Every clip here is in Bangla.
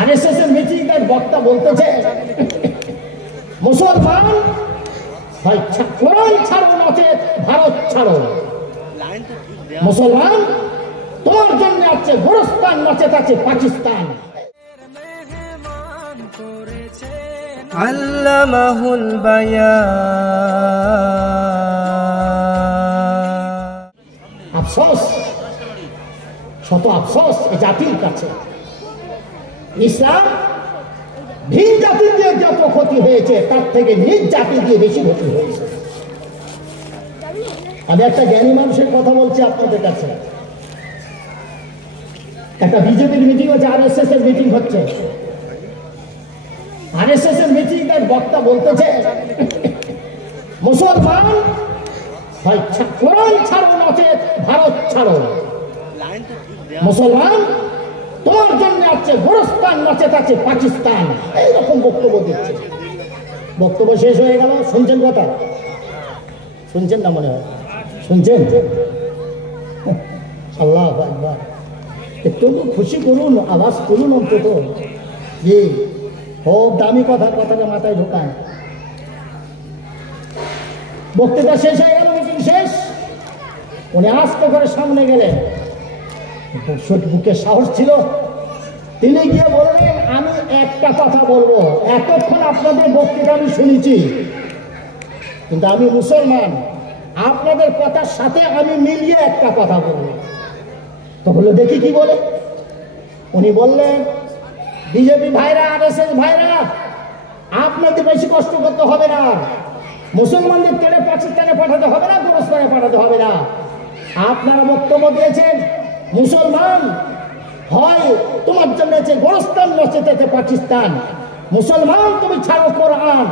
আরএসএস এর মিটিংয়ের বক্তা বলতেছে মুসলমান হয় কোরআন ছাড়ো নচেত ভারত ছাড়ো। মুসলমান তোমার জন্য আছে গোরস্তান নচেত আছে পাকিস্তান। আল্লামাহুল বায়ান। আফসোস, শত আফসোস এই জাতির কাছে। ইসলাম ভিন জাতি দিয়ে যত ক্ষতি হয়েছে তার থেকে নিজ জাতি দিয়ে বেশি ক্ষতি হয়েছে। আমি একটা জ্ঞানী মানুষের কথা বলছি আপনাদের কাছে। একটা বিজেপির মিটিং হচ্ছে, আরএসএস এর মিটিং হচ্ছে। আরএসএস এর মিটিংয়ের বক্তা বলতেছে মুসলমান হয় কোরআন ছাড়ো নচেত ভারত ছাড়ো। মুসলমান তোমার জন্য আছে গোরস্তান নচেত আছে পাকিস্তান। এইরকম বক্তব্য দিচ্ছে। বক্তব্য শেষ হয়ে গেল। শুনছেন কথা? শুনছেন না মনে হয়? শুনছেন? আল্লাহ আকবার। একটু খুশি করুন, আওয়াজ করুন অন্তত। জি, খুব দামি কথা, কথাটা মাথায় ঢোকান। বক্তৃতা শেষ হয়ে গেল, মিটিং শেষ। উনি আস্তে করে সামনে গেলেন। বুকে সাহস ছিল, তিনি গিয়ে বললেন আমি একটা কথা বলবো। এতক্ষণ আপনাদের বক্তৃতা আমি শুনেছি, কিন্তু আমি মুসলমান, আপনাদের কথার সাথে আমি মিলিয়ে একটা কথা বলবো। তো বললো দেখি কি বলে। উনি বললেন বিজেপি ভাইরা, আরএসএস ভাইরা, আপনাদের বেশি কষ্ট করতে হবে না। মুসলমানদের তেড়ে পাকিস্তানে পাঠাতে হবে না, গোরস্তানে পাঠাতে হবে না। আপনারা বক্তব্য দিয়েছেন মুসলমান হয় তোমার জন্য আছে গোরস্তান নচেত আছে পাকিস্তান। মুসলমান তুমি ছাড়ো কোরআন।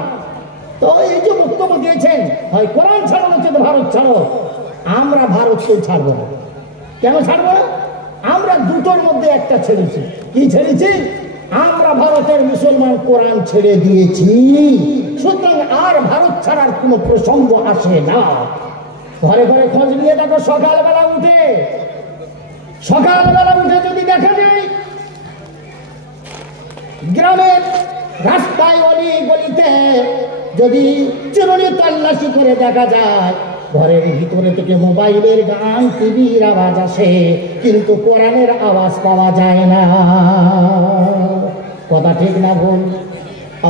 তো এই যে বক্তব্য দিয়েছেন হয় কোরআন ছাড়ো নচেত ভারত ছাড়ো। আমরা ভারতকে ছাড়বো না। কেন ছাড়বো না? আমরা দুটোর মধ্যে একটা ছেড়েছি। কি ছেড়েছি? আমরা ভারতের মুসলমান কোরআন ছেড়ে দিয়েছি। সুতরাং আর ভারত ছাড়ার কোনো প্রসঙ্গ আসে না। ঘরে ঘরে খোঁজ নিয়ে দেখো, সকালবেলা উঠে যদি দেখা যায় গ্রামের রাস্তায় অলি গলিতে যদি চিরুনি তল্লাশি করে দেখা যায়, ঘরের ভিতরে থেকে মোবাইলের গান, টিভির আওয়াজ আসে, কিন্তু কোরআনের আওয়াজ পাওয়া যায় না। কথা ঠিক না ভুল?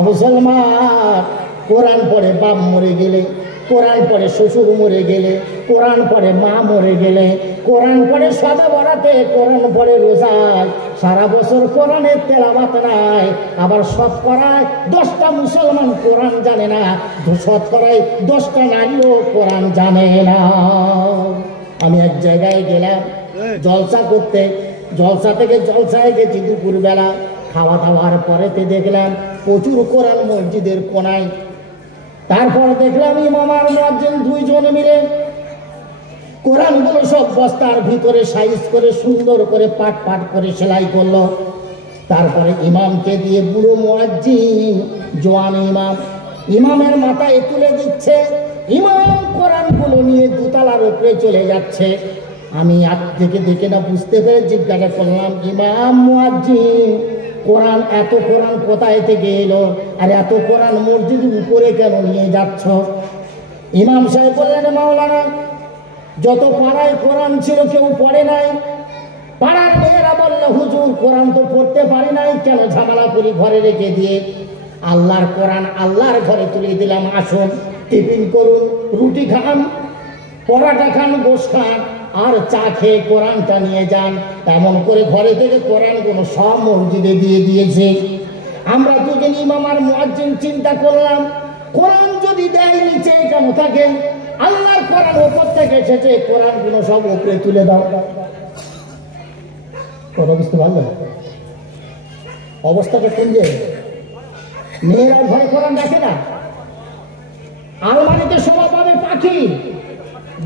মুসলমান কোরআন পড়ে বাপ মরে গেলে, কোরআন পড়ে শ্বশুর মরে গেলে, কোরআন পড়ে মা মরে গেলে, কোরআন পড়ে সবে বরাতে, কোরআন পড়ে রোজায়, সারা বছর কোরআনের তেলাওয়াত নাই। আবার শতকরায় 10টা মুসলমান কোরআন জানে না, শতকরায় 10টা নারীও কোরআন জানে না। আমি এক জায়গায় গেলাম জলসা করতে। জলসা থেকে জলসায় গেছি দুপুরবেলা। খাওয়া দাওয়ার পরেতে দেখলাম প্রচুর কোরআন মসজিদের কোনায়। তারপর দেখলাম ইমাম আর মুয়াজ্জিন দুইজন মিলে কোরআনগুলো সব বস্তার ভিতরে সাইজ করে সুন্দর করে পাট পাট করে সেলাই করলো। তারপরে ইমামকে দিয়ে বুড়ো মুয়াজ্জিন, জওয়ান ইমাম, ইমামের মাথায় তুলে দিচ্ছে। ইমাম কোরআনগুলো নিয়ে দোতলার উপরে চলে যাচ্ছে। আমি আগ থেকে দেখে না বুঝতে পেরে জিজ্ঞাসা করলাম, ইমাম, মুয়াজ্জিন, কোরআন এত কোরআন কোথায় থেকে এলো? আর এত কোরআন মসজিদের উপরে কেন নিয়ে যাচ্ছ? ইমাম সাহেব বললেন, মাওলানা, যত পাড়ায় কোরআন ছিল কেউ পড়ে নাই। পাড়ার মেয়েরা বললো, হুজুর কোরআন তো পড়তে পারি নাই, কেন ঝামেলা করি ঘরে রেখে দিয়ে? আল্লাহর কোরআন আল্লাহর ঘরে তুলে দিলাম। আসুন টিফিন করুন, রুটি খান, পরাটা খান, গোশ খান, আর চা খেয়ে কোরআনটা নিয়ে যান। এমন করে ঘরে থেকে কোরআনগুলো সব মসজিদে দিয়ে দিয়েছে। আমরা দুজন ইমাম আর মুয়াজ্জিন চিন্তা করলাম, কোরআন যদি দেয় নিচে কেন থাকে? আল্লাহর কোরআন উপর থেকে এসেছে, কোরআনগুলো সব উপরে তুলে দাও। কথা বুঝতে পারলেন? অবস্থাটা কোন যে মেয়েরা ঘরে কোরআন দেখে না। আলমারিতে শোভা পাবে পাখি,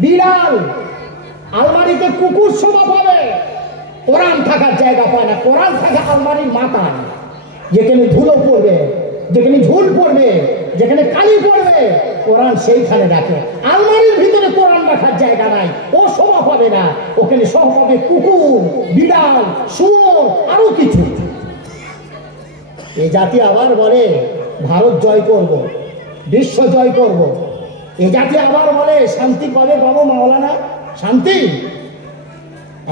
বিড়াল, আলমারিতে কুকুর শোভা পাবে, কোরআন থাকার জায়গা পায় না। কোরআন থাকে আলমারির মাথায়, যেখানে ধুলো পড়বে, যেখানে ঝুল পড়বে, যেখানে কালি পড়বে, কোরআন সেইখানে রাখে। আলমারির ভিতরে কোরআন রাখার জায়গা নাই, ও শোভা পাবে না। ওখানে শোভা পাবে কুকুর, বিড়াল, শুয়োর, আরো কিছু। এই জাতি আবার বলে ভারত জয় করব, বিশ্ব জয় করব। এই জাতি আবার বলে শান্তি কবে পাবো মাওলানা? শান্তি?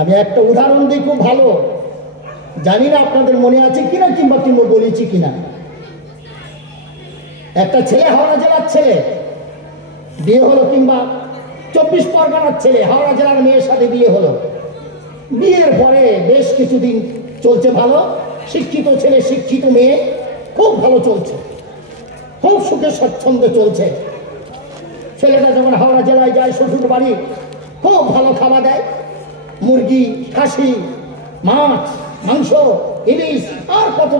আমি একটা উদাহরণ দিই, খুব ভালো, জানি না আপনাদের মনে আছে কিনা কিংবা বলেছি কিনা। একটা ছেলে, হাওড়া জেলার ছেলে, বিয়ে হলো, কিংবা 24 পরগনার ছেলে, হাওড়া জেলার মেয়ের সাথে বিয়ে হলো। বিয়ের পরে বেশ কিছুদিন চলছে ভালো, শিক্ষিত ছেলে শিক্ষিত মেয়ে, খুব ভালো চলছে, খুব সুখে স্বচ্ছন্দে চলছে। ছেলেটা যখন হাওড়া জেলায় যায় শ্বশুর বাড়ি, খুব ভালো খাওয়া দেয়, মুরগি, খাসি, মাছ, মাংস, ইলিশ, আর কত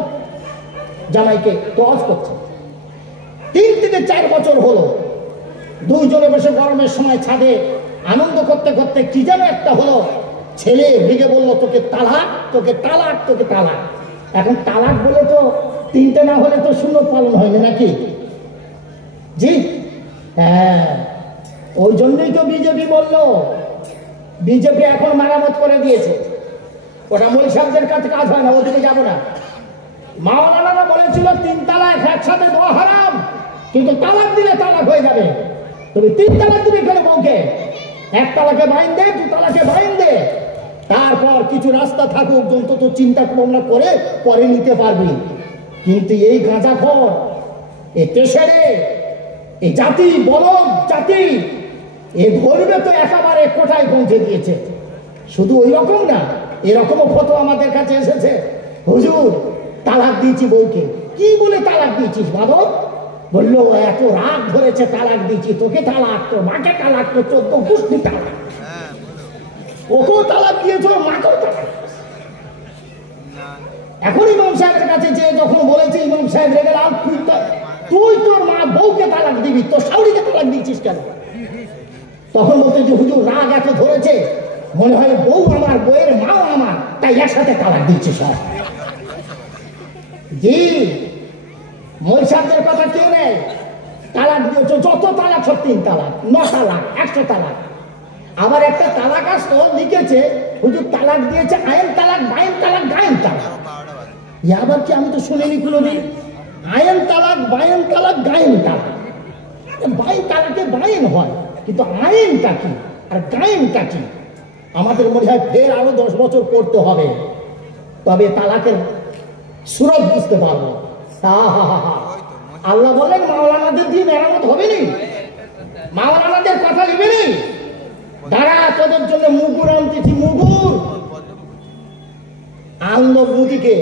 জামাইকে তোয়াজ করছে। 3 থেকে 4 বছর হলো, দুইজনে বসে গরমের সময় ছাদে আনন্দ করতে করতে কি যেন একটা হলো, ছেলে ভেগে বললো তোকে তালাক, তোকে তালাক, তোকে তালাক। এখন তালাক বলে তো 3টে না হলে তো সুন্নত পালন হয়নি নাকি? জি হ্যাঁ, ওই জন্যই তো বিজেপি বললো, বিজেপি এখন মেরামত করে দিয়েছে। ওটা মূল সাহেবদের কাছে কাজ হয় না, ওদিকে যাবো না। মাওলানারা বলেছিল 3 তালাক একসাথে দেওয়া হারাম, কিন্তু তালাক দিলে তালাক হয়ে যাবে। তুমি 3 তালাক দিবে কেন বউকে? 1 তালাকে বাইন দে, 2 তালাকে বাইন দে, তারপর কিছু রাস্তা থাকুক, অন্তত চিন্তা ভাবনা করে পরে নিতে পারবি। কিন্তু এই গাঁজাখোর, এই তেসেরে, এই জাতি বলদ জাতি, এ ধরবে তো একেবারে কোথায় পৌঁছে দিয়েছে। শুধু ওই রকম না, এরকমও ফটো আমাদের কাছে এসেছে, হুজুর তালাক দিয়েছি বউকে। কি বলে তালাক দিয়েছিস বাদক? বললো এত রাগ ধরেছে তালাক দিয়েছি, তোকে তালাক, তোর মাকে তালাক, তোর 14 গোষ্ঠী তালাক, ওকেও তালাক দিয়েছ, মাকেও তালাক। এখন ইমাম সাহেবের কাছে যে যখন বলেছে, ইমাম সাহেব রেগে গেল, তুই তোর মা বউকে তালাক দিবি, তোর শাশুড়িকে তালাক দিয়েছিস কেন? তখন বলতে যে হুজুর রাগ এত ধরেছে, মনে হয় বউ আমার, বউয়ের মাও আমার, তাই একসাথে তালাক দিচ্ছে সব। জি, মহিষাদের কথা কেউ নেই, তালাক দিয়েছ, যত তালাক সব 3 তালাক, 9 তালাক, 100 তালাক। আবার একটা তালাক আসতো, লিখেছে হুজুর তালাক দিয়েছে আইন তালাক, বাইন তালাক, গায়েন তালাক। আবার কি আমি তো শুনিনি কোনোদিন। আইন তালাক, বাইন তালাক, গায়েন তালাক। বাইন তালাকে বাইন হয়, কিন্তু আইনটা কি আর গায়েনটা কি আমাদের মনে হয় ফের আরো 10 বছর পড়তে হবে, তবে তালাকের সুরত বুঝতে পারবো। আল্লাহ বলেন মাওলানাদের দিয়ে মেরামত হবে নি, মাওলানাদের কথা নেবে নি, দাঁড়া তোদের জন্য মুগুর আনতেছি, মুগুর আনন্দ মুদিকে,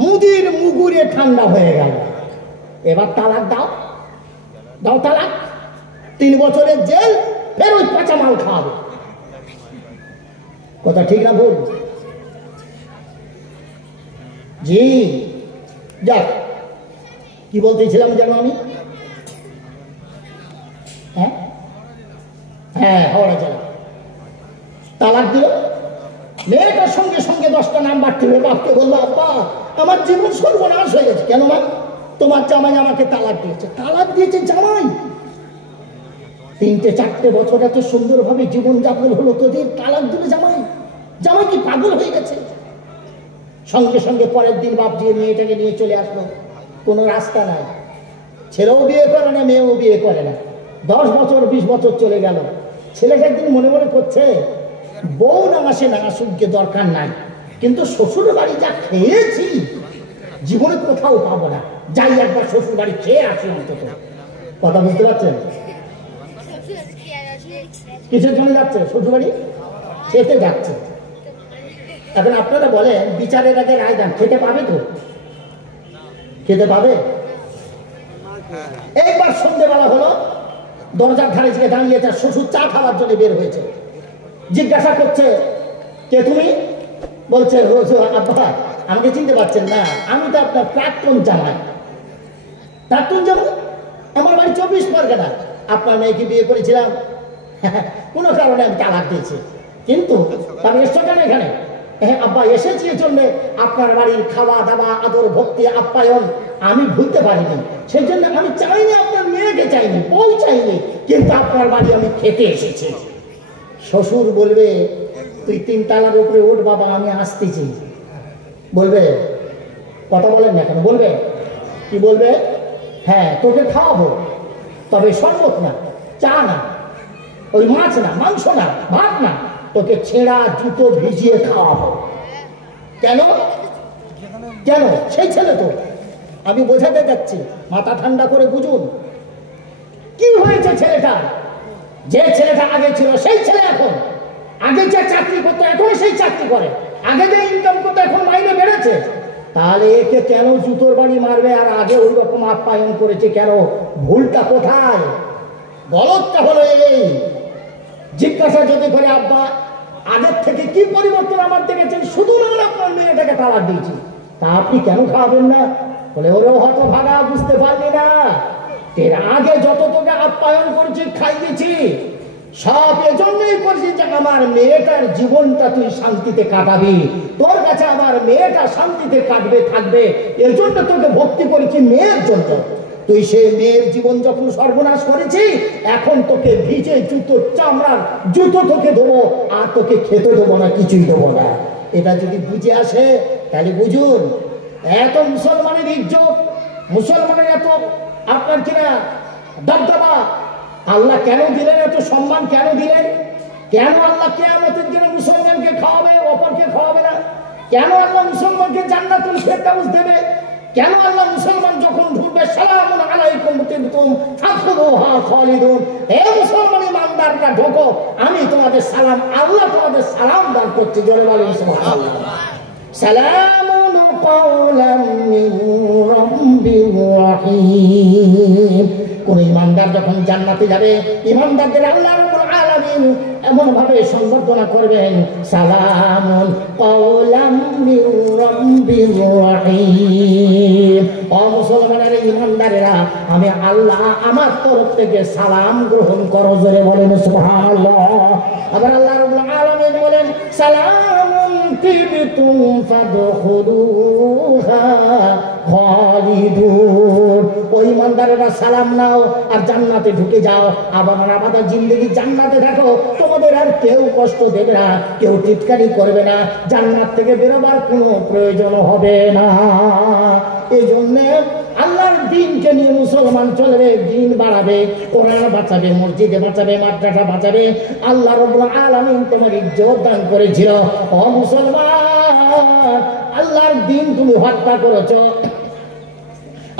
মুদির মুগুরে ঠান্ডা হয়ে গেল। এবার তালাক দাও, দাও তালাক, 3 বছরের জেল, ফের ওই পচা মাল খাওয়াবে। কথা ঠিক না ভুল? জি যাক, কি বলতেছিলাম যেন আমি? হ্যাঁ হ্যাঁ, হাওড়া জেলা তালাক দিল, মেয়েটার সঙ্গে সঙ্গে 10টা নাম্বার টিপে বাপকে বললো, আব্বা আমার জীবন সর্বনাশ হয়ে গেছে। কেন মা? তোমার জামাই আমাকে তালাক দিয়েছে। তালাক দিয়েছে জামাই? 3-4 বছর এত সুন্দরভাবে জীবন যাপন হলো, তোদের তালাক দিলে জামাই? জামাই কি পাগল হয়ে গেছে? সঙ্গে সঙ্গে পরের দিন বাপ দিয়ে মেয়েটাকে নিয়ে চলে আসলো। কোনো রাস্তা নাই, ছেলেও বিয়ে করে না, মেয়েও বিয়ে করে না। 10 বছর 20 বছর চলে গেল। ছেলেটা একদিন মনে মনে করছে, বউ নামাসে নামাসুককে দরকার নাই, কিন্তু শ্বশুর বাড়ি যা খেয়েছি জীবনে কোথাও পাবো না, যাই একবার শ্বশুর বাড়ি খেয়ে আসি অন্তত। কথা বুঝতে পারছেন? কিসের জন্য যাচ্ছে? শ্বশুর বাড়ি খেতে যাচ্ছে। এখন আপনারা বলেন, বিচারের আগে রায় দেন, খেতে পাবে তো? খেতে পাবে? একবার সন্ধ্যেবেলা হলো, দরজার ধারে থেকে দাঁড়িয়েছে, শ্বশুর চা খাওয়ার জন্য বের হয়েছে। জিজ্ঞাসা করছে, কে তুমি? বলছে আব্বা আমাকে চিনতে পারছেন না, আমি তো আপনার প্রাক্তন জামাই। প্রাক্তন জামাই? আমার বাড়ি 24 পরগনা, আপনার মেয়েকে বিয়ে করেছিলাম, কোনো কারণে আমি তালাক দিয়েছি, কিন্তু তার এসছো কেন এখানে? হ্যাঁ আব্বা এসেছি এর জন্য আপনার বাড়ির খাওয়া দাওয়া, আদর ভক্তি, আপ্যায়ন আমি ভুলতে পারিনি, সেই জন্য আমি চাইনি, আপনার মেয়েকে চাইনি, বউ চাইনি, কিন্তু আপনার বাড়ি আমি খেতে এসেছি। শ্বশুর বলবে, তুই 3 তালার উপরে ওঠ বাবা, আমি আসতেছি। বলবে কথা বলেন না কেন? বলবে কি বলবে? হ্যাঁ তোকে খাওয়াবো, তবে শরবত না, চা না, ওই মাছ না, মাংস না, ভাত না, তোকে ছেঁড়া জুতো ভিজিয়ে খাওয়াবো। কেন? কেন? সেই ছেলে তো, আমি বোঝাতে যাচ্ছি, মাথা ঠান্ডা করে বুঝুন কি হয়েছে ছেলেটা। যে ছেলেটা আগে ছিল সেই ছেলে এখন, আগে যে চাকরি করতো এখন সেই চাকরি করে, আগে যে ইনকাম করতো এখন মাইনে বেড়েছে। তাহলে একে কেন জুতোর বাড়ি মারবে? আর আগে ওই রকম আপ্যায়ন করেছে কেন? ভুলটা কোথায়? গলতটা হলো এই। জিজ্ঞাসা যদি করে আব্বা আগের থেকে কি পরিবর্তন আমার দেখেছেন? শুধু না আপনার মেয়েটাকে তালাক দিয়েছি, তা আপনি কেন খাওয়াবেন না? বলে ওরেও হতভাগা, বুঝতে পারলি না, এর আগে যত তোকে আপ্যায়ন করেছি, খাইয়েছি, সব এজন্যই করছি যে আমার মেয়েটার জীবনটা তুই শান্তিতে কাটাবি, তোর কাছে আমার মেয়েটা শান্তিতে কাটবে, থাকবে, এজন্য তোকে ভর্তি করেছি মেয়ের জন্য। তুই সে মেয়ের জীবন যখন সর্বনাশ করেছি, এখন তোকে ভিজে জুতো, চামড়ার জুতো তোকে দেবো, আর তোকে খেতে দেবো না, কিছুই দেবো না। এটা যদি বুঝে আসে তাহলে বুঝুন, এত মুসলমানের ইজ্জত, মুসলমানের এত আপনার কিনা দবদবা আল্লাহ কেন দিলেন? এত সম্মান কেন দিলেন? কেন আল্লাহ কিয়ামতের দিনে মুসলমানকে খাওয়াবে, অপরকে খাওয়াবে না? কেন আল্লাহ মুসলমানকে জান্নাতুল ফেরদাউস দেবে? কেন আল্লাহ মুসলমান যখন ঢুকবে সালামুন আলাইকুম তিবতুম ফাদখুলুহা খালিদুন, হে মুসলমান ইমানদাররা ঢোকো, আমি তোমাদের সালাম, আল্লাহ তোমাদের সালাম দান করছি, জোরে বলেন সুবহানাল্লাহ। সালামুন কাওলাম মির রাব্বির রাহিম। কোন ইমানদার যখন জান্নাতে যাবে, ইমানদারদের আল্লাহ রাব্বুল আলামিন এমন ভাবে সম্বর্ধনা করবেন, সালামুন কাওলাম মির রাব্বির রাহিম। ও মুসলমানের ইমানদারেরা, আমি আল্লাহ আমার তরফ থেকে সালাম গ্রহণ করো, জোরে বলেন সুবহানাল্লাহ। আবার আল্লাহ রাব্বুল আলামিন বলেন, সালামুন তিবতুম ফাদখুলুহা খালিদুন। ওই ইমানদারেরা সালাম নাও আর জান্নাতে ঢুকে যাও, আবার আবাদা জিন্দেগি জান্নাতে থাকো, তোমাদের আর কেউ কষ্ট দেবে না, কেউ টিটকারি করবে না, জান্নাত থেকে বেরোবার কোনো প্রয়োজন হবে না। এই জন্যে আল্লাহর দ্বীনকে নিয়ে মুসলমান চলবে, দ্বীন বাড়াবে, কোরআন বাঁচাবে, মসজিদে বাঁচাবে, মাদ্রাসা বাঁচাবে। আল্লাহ রাব্বুল আলামিন তোমার ইজ্জত দান করেছিল। ও মুসলমান, আল্লাহর দ্বীন তুমি হত্যা করেছো,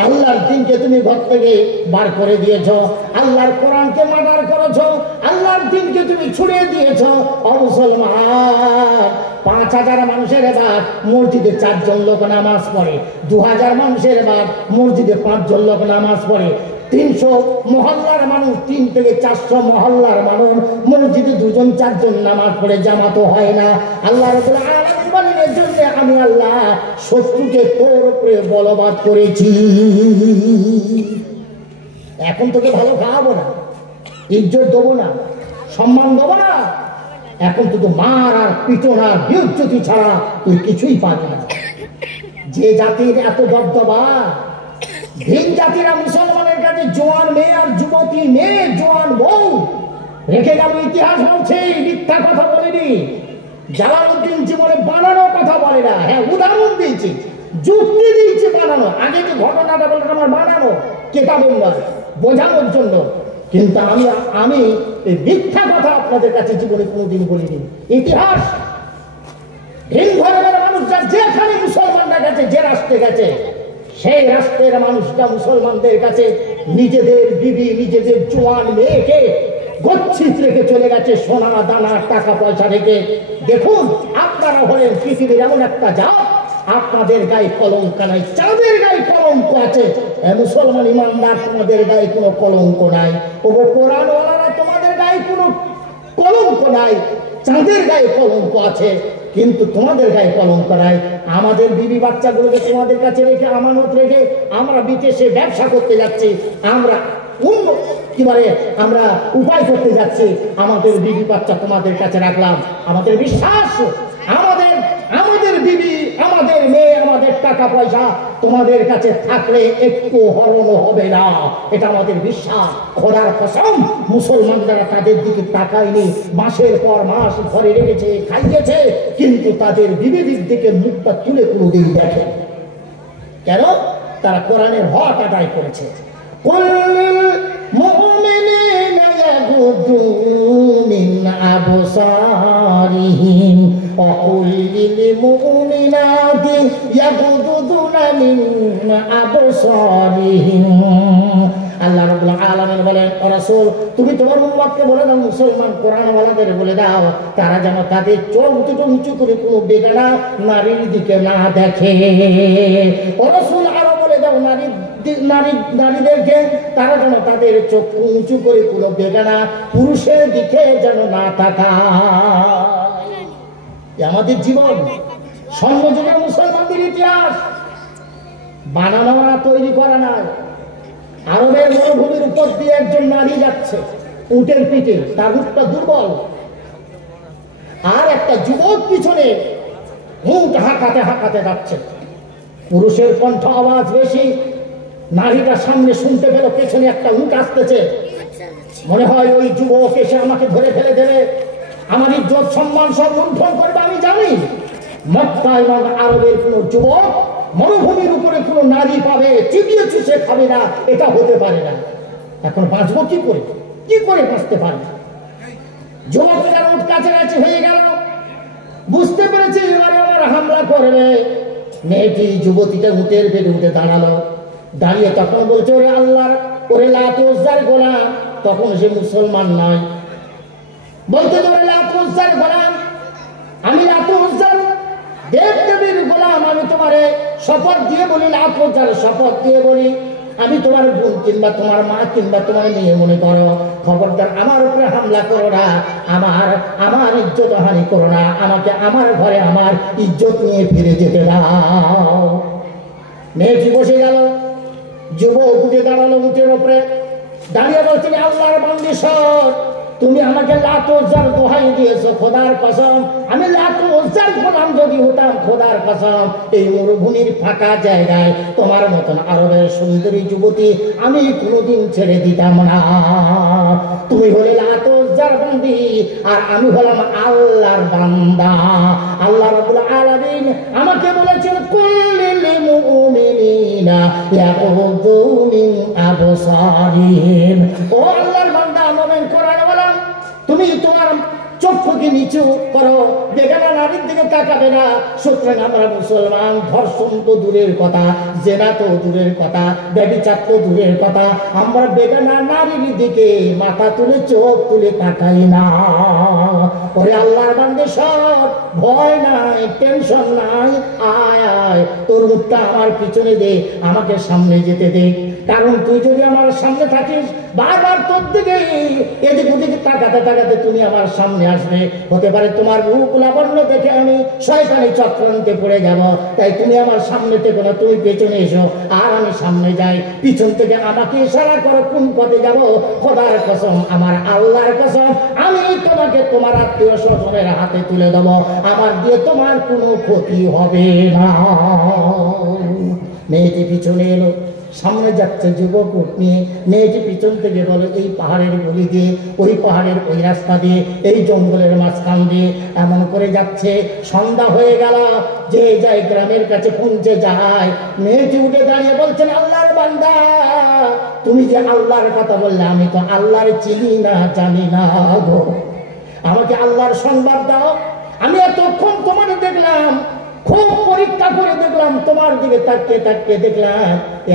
আল্লাহর দ্বীনকে তুমি ঘর থেকে বার করে দিয়েছ, আল্লাহর কোরআনকে মার্ডার করেছ, আল্লাহর দ্বীনকে তুমি ছুড়িয়ে দিয়েছ। ও মুসলমান, ৫,০০০ মানুষের এবার মসজিদে ৪ জন লোক নামাজ পড়ে, ২,০০০ মানুষের এবার মসজিদে ৫ জন লোক নামাজ পড়ে, ৩০০ মহল্লার মানুষ, ৩ থেকে ৪০০ মহল্লার মানুষ মসজিদে ২ জন ৪ জন নামাজ পড়ে, জামাতও হয় না। আল্লাহ রাব্বুল আলামিন বলেন, এর জন্য আমি আল্লাহ শত্রুকে তোর উপরে বলবাদ করেছি। এখন তোকে ভালো খাওয়াবো না, ইজ্জত দেবো না, সম্মান দেবো না, এখন তো মার আর পিটন আর বিউজ্জতি ছাড়া তুই কিছুই পাবি না। যে জাতির এত দবদবা, ভিন জাতিরা মুসলমানের কাছে জোয়ান মেয়ে আর যুবতী মেয়ে, জোয়ান বউ রেখে গেল। ইতিহাস বলছে, মিথ্যা কথা বলেনি, জালালউদ্দিন জীবনে বানানো কথা বলে না। হ্যাঁ, উদাহরণ দিয়েছি, যুক্তি দিয়েছি, বানানো। আগে যে ঘটনাটা বললাম আমার বানানো, কেতাবের নয়, বোঝানোর জন্য। কিন্তু আমি এই মিথ্যা কথা আপনাদের কাছে জীবনে কোনোদিন বলিনি। ইতিহাস, ভিন ধর্মের মানুষরা যেখানে মুসলমানরা গেছে, যে রাষ্ট্রে গেছে, সেই রাষ্ট্রের মানুষরা মুসলমানদের কাছে নিজেদের বিবি, নিজেদের জোয়ান মেয়েকে গচ্ছিত রেখে চলে গেছে, সোনা দানা টাকা পয়সা রেখে। দেখুন, আপনারা হলেন পৃথিবীর এমন একটা জাত, আপনাদের গায়ে কলঙ্ক নাই, চাঁদের গায়ে কলঙ্ক আছে। মুসলমান ইমানদার, তোমাদের গায়ে কোনো কলঙ্ক নাই। ও কোরআনওয়ালারা, তোমাদের গায়ে কোনো কলঙ্ক নাই, চাঁদের গায়ে কলঙ্ক আছে, কিন্তু তোমাদের গায়ে কলঙ্ক নাই। আমাদের বিবি বাচ্চাগুলোকে তোমাদের কাছে রেখে, আমানত রেখে আমরা বিদেশে ব্যবসা করতে যাচ্ছি, আমরা আমরা উপায় করতে যাচ্ছি, আমাদের বিবি বাচ্চা তোমাদের কাছে রাখলাম। আমাদের বিশ্বাস, আমাদের বিবি, আমাদের মেয়ে, আমাদের টাকা পয়সা তোমাদের কাছে থাকলে একটু হরণ হবে না, এটা আমাদের বিশ্বাস। খোদার কসম, মুসলমানরা তাদের দিকে তাকায়নি, মাসের পর মাস ঘরে রেখেছে, খাইয়েছে, কিন্তু তাদের বিবিদের দিকে মুখটা তুলে কোনোদিন দেখে। কেন? তারা কোরআনের হক আদায় করেছে। কুল্লিল মুমিনিনা ইয়াগুদ্দু মিন আবসারিহিম ওয়া কুল্লিল মুমিনাতি ইয়াগুদ্দুনা মিন আবসারিহিম। আল্লাহ রাব্বুল আলামিন বলেন, ও রাসূল তুমি তোমার উম্মতকে বলে দাও, মুসলমান কোরআনওয়ালাদের বলে দাও, তারা যেন তাদের চোখ দুটো উঁচু করে কোনো বেগানা নারীর দিকে না দেখে। ও রাসূল আরো বলে দাও নারীদেরকে তারা যেন তাদের চোখ উঁচু করে কোনো বেগানা পুরুষের দিকে যেন না তাকায়। আমাদের জীবন স্বর্ণযুগের মুসলমানদের ইতিহাস, বানানো না, তৈরি করা নাই। আরবের মরুভূমির উপর দিয়ে একজন নারী যাচ্ছে উটের পিঠে, তার উটটা দুর্বল, আর একটা যুবক পিছনে উট হাঁকাতে হাঁকাতে যাচ্ছে। পুরুষের কণ্ঠ আওয়াজ বেশি, নারীটা সামনে শুনতে পেল পেছনে একটা উট আসতেছে। মনে হয় ওই যুবক এসে আমাকে ধরে ফেলে দেবে, আমার ইজ্জত সম্মান সব লুণ্ঠন করবে। আমি জানি মক্কা এবং আরবের কোন যুবক মরুভূমির উপরে কোন নারী পাবে চিবিয়ে চুষে খাবে না, এটা হতে পারে না। এখন বাঁচবো কি করে? কি করে বাঁচতে পারবে? যুবকেরা উঠ কাছাকাছি হয়ে গেল, বুঝতে পেরেছে এবারে আমার হামলা করবে। মেয়েটি যুবতীটা উটের পেটে উঠে দাঁড়ালো, দাঁড়িয়ে তখন বলছে, ওরে আল্লাহর ওরে লাত উজ্জার গোলাম। তখন সে মুসলমান নয়, বলতে ওরে লাত উজ্জার গোলাম, আমি লাত উজ্জার দেব দেবীর গোলাম, আমি তোমারে শপথ দিয়ে বলি, লাত উজ্জার শপথ দিয়ে বলি, আমি তোমার বোন কিংবা তোমার মা কিংবা তোমার মেয়ে মনে করো, খবরদার আমার উপরে হামলা করো না, আমার ইজ্জত হানি করো না, আমাকে আমার ঘরে আমার ইজ্জত নিয়ে ফিরে যেতে দাও। মেয়েটি বসে গেল, যুবক উঠে দাঁড়ালো উটের উপরে, দাঁড়িয়ে বলছেন, আল্লাহর বান্দী সর, তুমি আমাকে লাত উজ্জার দোহাই দিয়েছো, খোদার কসম আমি লাত উজ্জার গোলাম যদি হতাম, খোদার কসম এই মরুভূমির ফাঁকা জায়গায় তোমার মতন আরবের সুন্দরী যুবতী আমি কোনোদিন ছেড়ে দিতাম না। তুমি হলে লাত উজ্জার বান্দি আর আমি হলাম আল্লাহর বান্দা। আল্লাহ রাব্বুল আলামিন আমাকে বলেছেন, কুল্লিল মুমিনিনা ইয়াগুদ্দু মিন আবসারিহিম। ও আল্লাহর বান্দা মুমিন কোরআন বলেন, তুমি তোমার চক্ষুকে নিচু করো, বেগানা নারীর দিকে তাকাবে না। সুতরাং আমরা মুসলমান ধর্ষণ তো দূরের কথা, জেনা তো দূরের কথা, ব্যভিচার তো দূরের কথা, আমরা বেগানা নারীর দিকে মাথা তুলে চোখ তুলে তাকাই না। ওরে আল্লাহর বান্দে সব ভয় নাই, টেনশন নাই, আয় আয় তোর মুখটা আমার পিছনে দে, আমাকে সামনে যেতে দে। কারণ তুই যদি আমার সামনে থাকিস, বারবার তোর দিকে এদিক ওদিকে তাকাতে তাকাতে তুমি আমার সামনে আসবে, হতে পারে তোমার রূপ লাবণ্য দেখে আমি শয়তানি চক্রান্তে পড়ে যাব। তাই তুমি আমার সামনে থেকে না, তুমি পেছনে এসো আর আমি সামনে যাই। পিছন থেকে আমাকে ইশারা করো কোন পথে যাব। খোদার কসম, আমার আল্লাহর কসম, আমি তোমাকে তোমার আত্মীয় স্বজনের হাতে তুলে দেবো, আমার দিয়ে তোমার কোনো ক্ষতি হবে না। মেয়েটি পিছনে এলো, সামনে যাচ্ছে যুবক উট নিয়ে। মেয়েটি পিছন থেকে বলে, এই পাহাড়ের গলি দিয়ে, ওই পাহাড়ের ওই রাস্তা দিয়ে, এই জঙ্গলের মাঝখান দিয়ে এমন করে যাচ্ছে। সন্ধ্যা হয়ে গেল, যে যাই গ্রামের কাছে পৌঁছে যায়। মেয়েটি উঠে দাঁড়িয়ে বলছেন, আল্লাহর বান্দা তুমি যে আল্লাহর কথা বললে, আমি তো আল্লাহর চিনি না, জানি না গো, আমাকে আল্লাহর সংবাদ দাও। আমি এতক্ষণ তোমার দেখলাম, খুব পরীক্ষা করে দেখলাম, তোমার দিকে তাকিয়ে তাকিয়ে দেখলাম,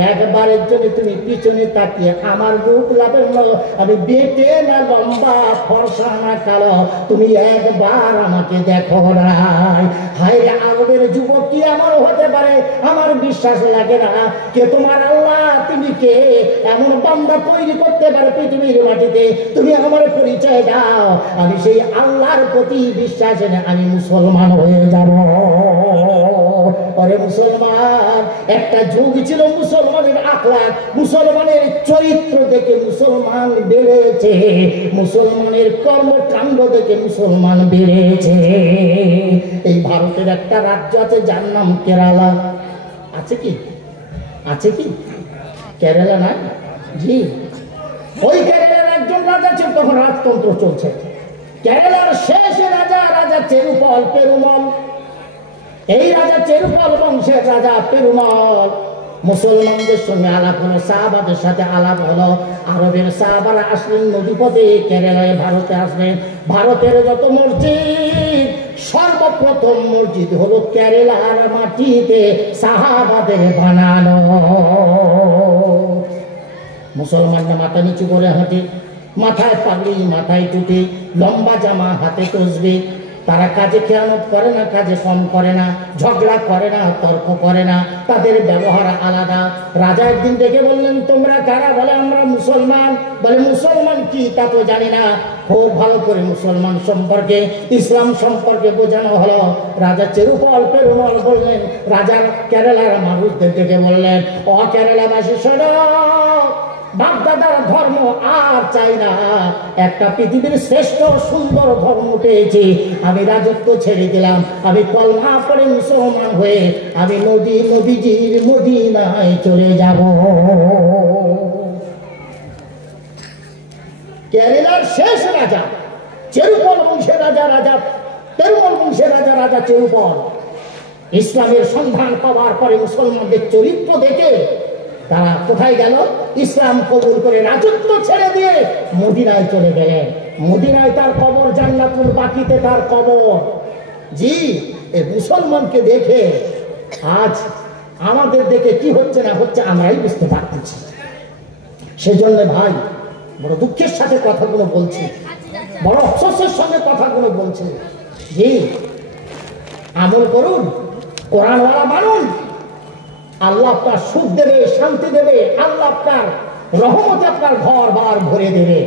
একবারের জন্য তুমি পিছনে তাকিয়ে আমার রূপ লাবণ্য, আমি বেটে না লম্বা, ফর্সা না কালো, তুমি একবার আমাকে দেখো নাই। হায় রে আরবের যুবক কি আমার হতে পারে? আমার বিশ্বাস লাগে না। কে তোমার আল্লাহ? তুমি কে? এমন বান্দা তৈরি করতে পারে পৃথিবীর মাটিতে? তুমি আমার পরিচয় দাও, আমি সেই আল্লাহর প্রতি বিশ্বাস এনে আমি মুসলমান হয়ে যাব। আরে মুসলমান, একটা যুগ ছিল মুসলমানের আখলাক, মুসলমানের চরিত্র দেখে মুসলমান বেড়েছে, মুসলমানের কর্মকাণ্ড দেখে মুসলমান বেড়েছে। এই ভারতের একটা রাজ্য আছে যার নাম কেরালা। আছে কি? আছে কি? কেরালা না? জি, ওই কেরালার একজন রাজা ছিল, তখন রাজতন্ত্র চলছে। কেরালার শেষ রাজা, রাজা পেরুমল। এই রাজা চেরুপাল বংশের রাজা পেরুমল মুসলমানদের সঙ্গে আলাপ হলো, সাহাবাদের সাথে আলাপ হলো। আরবের সাহাবারা আসলেন নদীপথে, কেরালায় ভারতে আসলেন। ভারতের যত মসজিদ, সর্বপ্রথম মসজিদ হলো কেরালার মাটিতে সাহাবাদের বানানো। মুসলমানরা মাথা নিচু করে হাঁটে, মাথায় পাগড়ি, মাথায় টুপি, লম্বা জামা, হাতে তসবিহ। তারা কাজে খেয়ানত করে না, কাজে কম করে না, ঝগড়া করে না, তর্ক করে না। তাদের ব্যবহার আলাদা। রাজা একদিন ডেকে বললেন, তোমরা কারা? বলে আমরা মুসলমান। বলে মুসলমান কি তা তো জানি না। খুব ভালো করে মুসলমান সম্পর্কে, ইসলাম সম্পর্কে বোঝানো হলো। রাজা চেরুপল পেরুমল বললেন, রাজার কেরালার মানুষদের ডেকে বললেন, ও কেরালাবাসী শোনো, বাপদাদার ধর্ম আর চাই না। একটা পৃথিবীর শ্রেষ্ঠ সুন্দর ধর্ম পেয়েছি। আমি রাজত্ব ছেড়ে দিলাম, আমি কলমা পড়ে মুসলমান হয়ে আমি নবীজির মদিনায় চলে যাব। কেরালার শেষ রাজা চেরুপল বংশের রাজা পেরুমল বংশের রাজা চেরুপল ইসলামের সন্ধান পাওয়ার পরে মুসলমানদের চরিত্র দেখে তারা কোথায় গেল? ইসলাম কবুল করে রাজত্ব ছেড়ে দিয়ে মদিনায় চলে গেলেন। মদিনায় তার কবর, জান্নাতুল বাকিতে তার কবর। জি, এই মুসলমানকে দেখে আজ আমাদের দেখে কি হচ্ছে না হচ্ছে আমরাই বুঝতে পারতেছি। সেজন্য ভাই বড় দুঃখের সাথে কথাগুলো বলছি, বড় অফসোসের সঙ্গে কথাগুলো বলছি। জি, আমল করুন, কোরআনওয়ালা মানুন, আল্লাহ আপনার সুখ দেবে, শান্তি দেবে, আল্লাহ আপনার রহমতে আপনার ঘর বার ভরে দেবে।